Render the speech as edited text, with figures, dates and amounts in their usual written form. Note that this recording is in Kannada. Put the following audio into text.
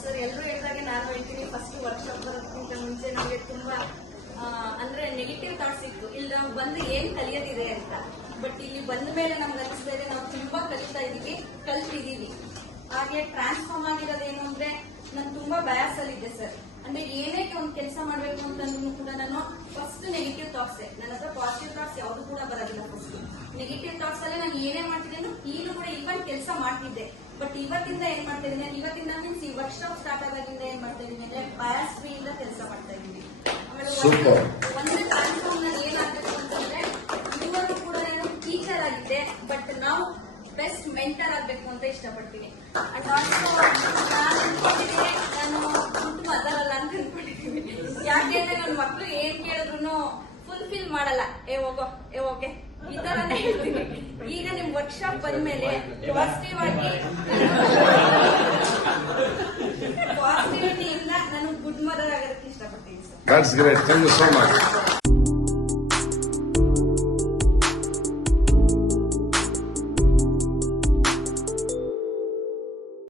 ಸರ್ ಎಲ್ಲರೂ ಹೇಳಿದಾಗೆ ನಾನು ಹೇಳ್ತೀನಿ, ಫಸ್ಟ್ ವರ್ಕ್ಶಾಪ್ ಬರೋದಕ್ಕಿಂತ ಮುಂಚೆ ನಮಗೆ ತುಂಬಾ ಅಂದ್ರೆ ನೆಗೆಟಿವ್ ಥಾಟ್ಸ್ ಇತ್ತು. ಇಲ್ಲಿ ನಾವು ಬಂದು ಏನ್ ಕಲಿಯೋದಿದೆ ಅಂತ. ಬಟ್ ಇಲ್ಲಿ ಬಂದ ಮೇಲೆ ನಮ್ಗೆ ಅನಿಸ್ತಾ ಇದೆ ನಾವು ತುಂಬಾ ಕಲಿತಾ ಇದೀವಿ, ಕಲ್ತಿದೀವಿ. ಹಾಗೆ ಟ್ರಾನ್ಸ್ಫಾರ್ಮ್ ಆಗಿರೋದೇನು ಅಂದ್ರೆ ನಾನು ತುಂಬಾ ಬಯಾಸಲ್ಲಿದ್ದೆ ಸರ್. ಅಂದ್ರೆ ಏನೇ ಒಂದು ಕೆಲಸ ಮಾಡ್ಬೇಕು ಅಂತಂದ್ರೂ ಕೂಡ ನಾನು ಫಸ್ಟ್ ನೆಗೆಟಿವ್ ಥಾಟ್ಸ್, ನನ್ನ ಹತ್ರ ಪಾಸಿಟಿವ್ ಥಾಟ್ಸ್ ಯಾವ್ದು ಕೂಡ ಬರೋದಿಲ್ಲ. ಫಸ್ಟ್ ನೆಗೆಟಿವ್ ಥಾಟ್ಸ್ ಅಲ್ಲೇ ನಾನು ಏನೇ ಮಾಡ್ತಿದ್ದೇನೆ, ಈಗಲೂ ಕೂಡ ಇವನ್ ಕೆಲಸ ಮಾಡ್ತಿದ್ದೆ. ಬಟ್ ಇವತ್ತಿಂದ ಏನ್ ಮಾಡ್ತಾ ಇದೀನಿ, ಇವತ್ತಿಂದ ಮೀನ್ಸ್ ಈ ವರ್ಕ್ಶಾಪ್ ಸ್ಟಾರ್ಟ್ ಆದಾಗಿಂದ ಏನ್ ಮಾಡ್ತಾ ಇದೀನಿ ಅಂದ್ರೆ ಬಯಾಸ್ ಫ್ರೀ ಇಂದ ಕೆಲಸ ಮಾಡ್ತಾ ಇದ್ದೀನಿ. ಆಮೇಲೆ ಒಂದು ಟ್ರಾನ್ಸ್ಫಾರ್ಮ್ ನಲ್ಲಿ ಏನಾಗಬೇಕು ಅಂತಂದ್ರೆ, ಇವರು ಕೂಡ ನಾನು ಟೀಚರ್ ಆಗಿದ್ದೆ, ಬಟ್ ನಾವು ಬೆಸ್ಟ್ ಮೆಂಟರ್ ಆಗ್ಬೇಕು ಅಂತ ಇಷ್ಟಪಡ್ತೀನಿ. ಅಂಡ್ ಆಲ್ಸೋ ನಾನು ದುಡ್ಡು ಮದರಲ್ಲ ಅಂತ ಅನ್ಕೊಂಡಿದ್ದೀನಿ. ಯಾಕೆಂದ್ರೆ ನನ್ನ ಮಕ್ಳು ಏನ್ ಕೇಳಿದ್ರು ಫುಲ್ಫಿಲ್ ಮಾಡಲ್ಲ. ಹೋಗೋ ಓಕೆ ಈ ತರನೇ ಹೇಳ್ತೀನಿ. ಈಗ ನಿಮ್ ವರ್ಕ್ಶಾಪ್ ಬಂದ್ಮೇಲೆ ಪಾಸಿಟಿವಿಟಿಯಿಂದ ನಾನು ಗುಡ್ ಮದರ್ ಆಗೋದಕ್ಕೆ ಇಷ್ಟಪಡ್ತೀನಿ ಸರ್.